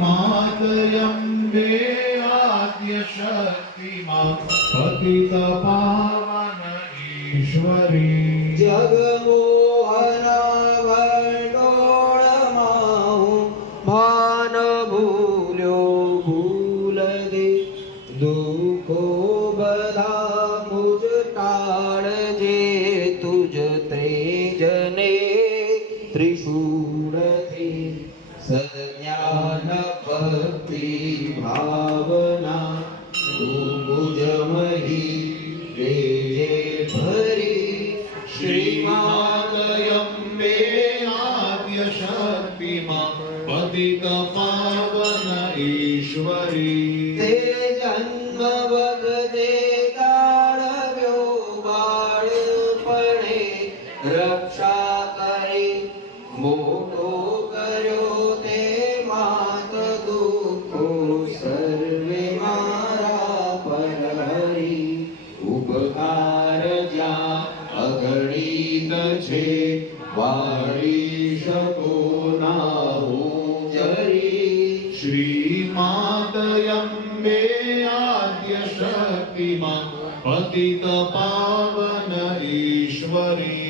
मातयम्बे आद्यशक्तिमा पतितपावन ईश्वरी जगमोहन वर्णोळमाहु भान भूल्यो भूल दे दुखो बधा मुझ टाळजे तुझ तेजने त्रिशूळते सज्ञान भक्ति भावना तू मुझमहि तेजे भरी श्रीमातयम्बे आद्यशक्तिमा पतितपावन ईश्वरी ते जन्म वगदे गाळव्यो बाळपणे रक्षा करे मोठो कर्यो ते मात दुःखो सर्वे मारा परहरी उपकार ज्या अगणित छे वाळी શકો નાહુ જરી श्रीमातयम्बे आद्यशक्तिमा पतितपावन ईश्वरी